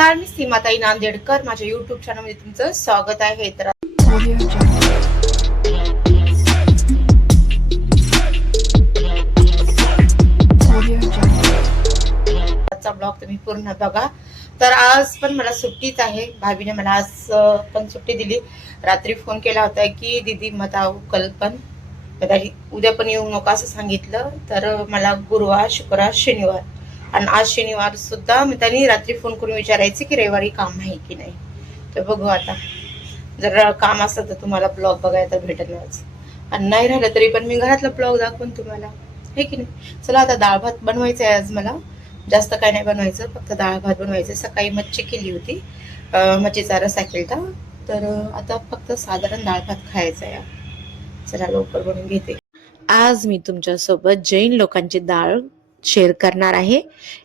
नमस्कार, मी सीमाताई नांदेडकर. माझ्या युट्यूब चॅनलमध्ये तुमचं स्वागत आहे. तर आजचा ब्लॉग तुम्ही पूर्ण बघा. तर आज पण मला सुट्टीच आहे. भाभीने मला आज पण सुट्टी दिली. रात्री फोन केला होता की दीदी मत आऊ कल पण उद्या पण येऊ नका असं सांगितलं. तर मला गुरुवार, शुक्रवार, शनिवार आणि आज शनिवार सुद्धा मी त्यांनी रात्री फोन करून विचारायचे की रविवारी काम आहे की नाही. तर बघू आता, जर काम असलं तर तुम्हाला ब्लॉग बघायला भेटणारच आणि नाही राहिलं तरी पण मी घरातला ब्लॉग दाखवून तुम्हाला, हे की नाही. चला आता डाळ भात बनवायचा आहे आज मला. जास्त काय नाही बनवायचं, फक्त डाळ भात बनवायचं. सकाळी मच्छी केली होती, मच्छीचा रस्सा केलता. तर आता फक्त साधारण डाळ भात खायचा आहे. चला लवकर बनवून घेते. आज मी तुमच्यासोबत जैन लोकांची डाळ शेअर करणार आहे.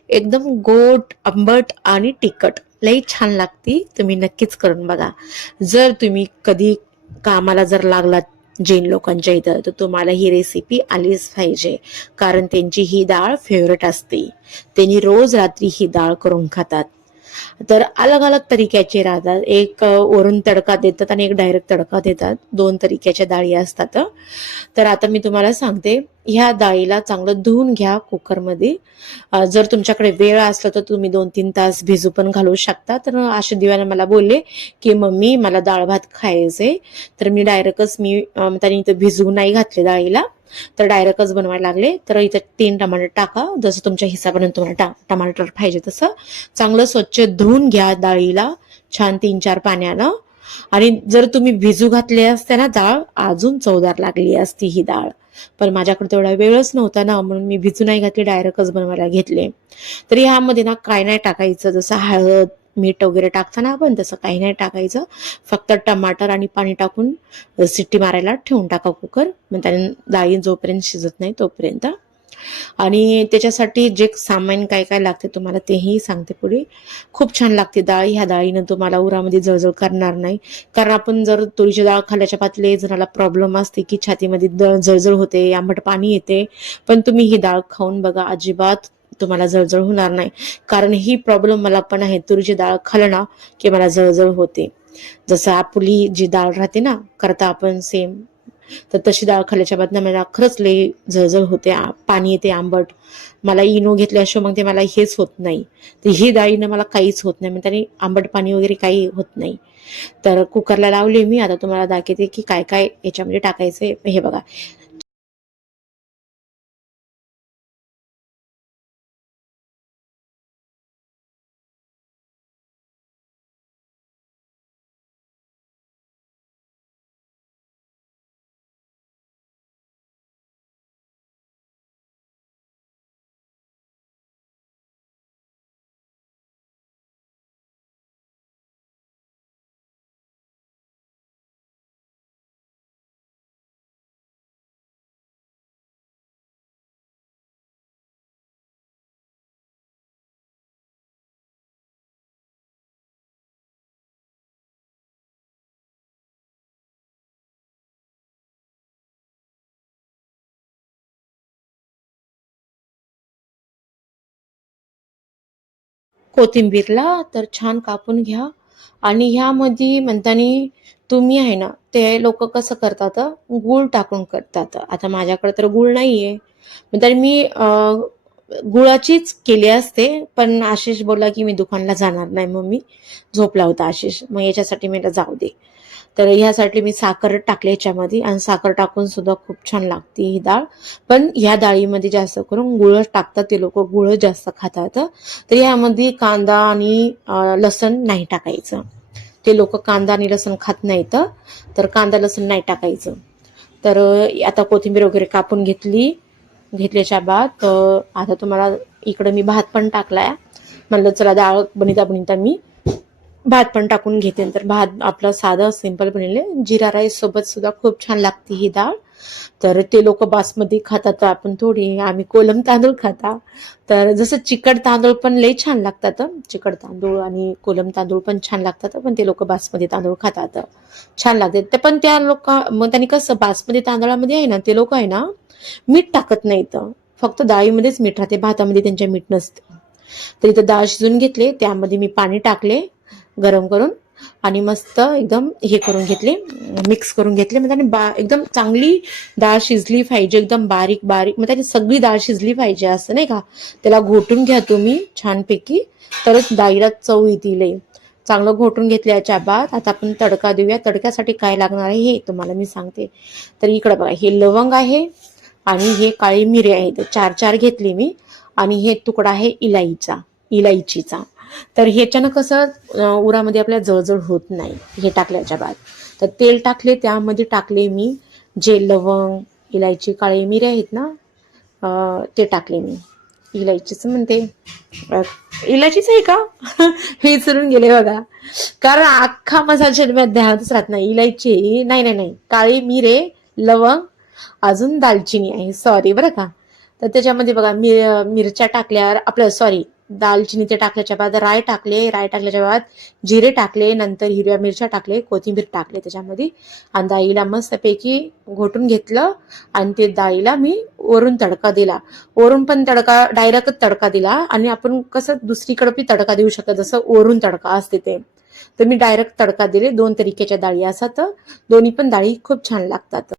एकदम गोड, आंबट आणि तिखट, लई छान लागती. तुम्ही नक्कीच करून बघा. जर तुम्ही कधी कामाला जर लागलात जैन लोकांच्या इथं, तर तुम्हाला ही रेसिपी आलीच पाहिजे, कारण त्यांची ही डाळ फेवरेट असते. त्यांनी रोज रात्री ही डाळ करून खातात. तर अलग अलग तरीक्याचे राहतात. एक वरून तडका देतात आणि एक डायरेक्ट तडका देतात. दोन तरीक्याच्या डाळी असतात. तर आता मी तुम्हाला सांगते. ह्या डाळीला चांगलं धुवून घ्या कुकरमध्ये. जर तुमच्याकडे वेळ असला तर तुम्ही 2-3 तास भिजू पण घालू शकता. तर अशा दिव्याने मला बोलले की मम्मी मला डाळ भात खायचे, तर मी डायरेक्टच त्यांनी इथं भिजवून नाही घातले डाळीला, तर डायरेक्टच बनवायला लागले. तर इथं 3 टमाटर टाका, जसं तुमच्या हिसाबाने तुम्हाला टमाटर पाहिजे तसं. चांगलं स्वच्छ धुवून घ्या डाळीला छान 3-4 पाण्यानं. आणि जर तुम्ही भिजू घातले असते ना डाळ, अजून चवदार लागली असती ही डाळ. पण माझ्याकडे तेवढा वेळच नव्हता ना, म्हणून मी भिजू नाही घातली, डायरेक्टच बनवायला घेतले. तर ह्यामध्ये ना काय नाही टाकायचं, जसं हळद मीठ वगैरे टाकताना आपण तसं काही नाही टाकायचं. फक्त टमाटर आणि पाणी टाकून शिट्टी मारायला ठेवून टाका कुकर. मग त्याने डाळी जोपर्यंत शिजत नाही तोपर्यंत. आणि त्याच्यासाठी जे सामान काय काय लागते तुम्हाला तेही सांगते पुढे. खूप छान लागते डाळ. ह्या डाळीनं तुम्हाला उरामध्ये जळजळ करणार नाही. कारण आपण जर तुरीची डाळ खाल्ल्याच्या पातले जणाला प्रॉब्लेम असते की छातीमध्ये जळजळ होते, आंबट पाणी येते, पण तुम्ही ही डाळ खाऊन बघा, अजिबात तुम्हाला जळजळ होणार नाही. कारण ही प्रॉब्लेम मला पण आहे. तुरीची डाळ खाल्लं ना की मला जळजळ होते. जसं आपली जी डाळ राहते ना करता आपण सेम, तर तशी डाळ खाल्ल्याच्या बाद मला खरंच लई जळजळ होते, पाणी येते आंबट. मला इनो घेतल्याशिवाय मग ते मला हेच होत नाही. तर ही डाळीनं मला काहीच होत नाही, मग त्याने आंबट पाणी वगैरे काही होत नाही. तर कुकरला लावले मी. आता तुम्हाला दाखवते की काय काय याच्यामध्ये टाकायचंय. हे बघा, कोथिंबीरला तर छान कापून घ्या. आणि ह्यामध्ये म्हणताना तुम्ही आहे ना, ते लोक कसं करतात, गूळ टाकून करतात. आता माझ्याकडे तर गूळ नाहीये, तर मी गुळाचीच केली असते. पण आशिष बोलला की मी दुकानला जाणार नाही, मग मी झोपला होता आशिष, मग याच्यासाठी मी जाऊ दे. तर ह्यासाठी मी साखर टाकली याच्यामध्ये, आणि साखर टाकून सुद्धा खूप छान लागते ही डाळ. पण ह्या डाळीमध्ये जास्त करून गुळ टाकतात, ते लोक गुळ जास्त खातात. तर यामध्ये कांदा आणि लसण नाही टाकायचं. ते लोक कांदा आणि लसण खात नाहीत, तर कांदा लसण नाही टाकायचं. तर आता कोथिंबीर वगैरे कापून घेतल्याच्या बाद आता तुम्हाला इकडे मी भात पण टाकलाय. म्हणलं चला डाळ बनिता बनिता मी भात पण टाकून घेते. तर भात आपलं साधं सिंपल बनले, जिरा राईस सोबत सुद्धा खूप छान लागते ही डाळ. तर ते लोक बासमती खातात, आपण थोडी, आम्ही कोलम तांदूळ खाता. तर जसं चिकट तांदूळ पण लई छान लागतात, चिकट तांदूळ आणि कोलम तांदूळ पण छान लागतात, पण ते लोक बासमती तांदूळ खातात, छान लागते ते. पण त्या लोक मग त्यांनी कसं बासमती तांदळामध्ये आहे ना, ते लोक आहे ना मीठ टाकत नाहीत, फक्त डाळीमध्येच मीठ राहते, भातामध्ये त्यांच्या मीठ नसतं. तर इथं डाळ शिजून घेतले, त्यामध्ये मी पाणी टाकले गरम करून आणि मस्त एकदम हे करून घेतले, मिक्स करून घेतले. म्हणजे एकदम चांगली डाळ शिजली पाहिजे, एकदम बारीक बारीक, म्हणजे त्याची सगळी डाळ शिजली पाहिजे असं नाही का. त्याला घोटून घ्या तुम्ही छानपैकी, तरच डाळीला चव येतील. चांगलं घोटून घेतल्याच्या बाद आता आपण तडका देऊया. तडक्यासाठी काय लागणार आहे हे तुम्हाला मी सांगते. तर इकडे बघा, हे लवंग आहे आणि हे काळी मिरी आहे, 4 घेतली मी. आणि हे तुकडा आहे इलायचीचा. तर ह्याच्यानं कसं उरामध्ये आपल्या जळजळ होत नाही हे टाकल्याच्या बाद. तर तेल टाकले, त्यामध्ये टाकले मी जे लवंग, इलायची, काळी मिरी आहेत ना, ते टाकले मी. इलायचीच म्हणते, इलायचीच आहे का? विसरून गेले बघा, कारण अख्खा मसाला ध्यानातच राहत नाही. इलायची नाही, काळी मिरे, लवंग, अजून दालचिनी आहे, सॉरी बरं का. तर त्याच्यामध्ये बघा मिरच्या टाकल्यावर आपलं सॉरी दालचिनी ते टाकल्याच्या बाद राय टाकल्याच्या बाद जिरे टाकले, नंतर हिरव्या मिरच्या टाकले, कोथिंबीर टाकले त्याच्यामध्ये, आणि डाळीला मस्तपैकी घोटून घेतलं. आणि ते डाळीला मी वरून तडका दिला. वरून पण डायरेक्ट तडका दिला, आणि आपण कसं दुसरीकडे बी तडका देऊ शकतो, जसं वरून तडका असते ते. तर मी डायरेक्ट तडका दिले. 2 तरीकेच्या डाळी असतात, दोन्ही पण डाळी खूप छान लागतात.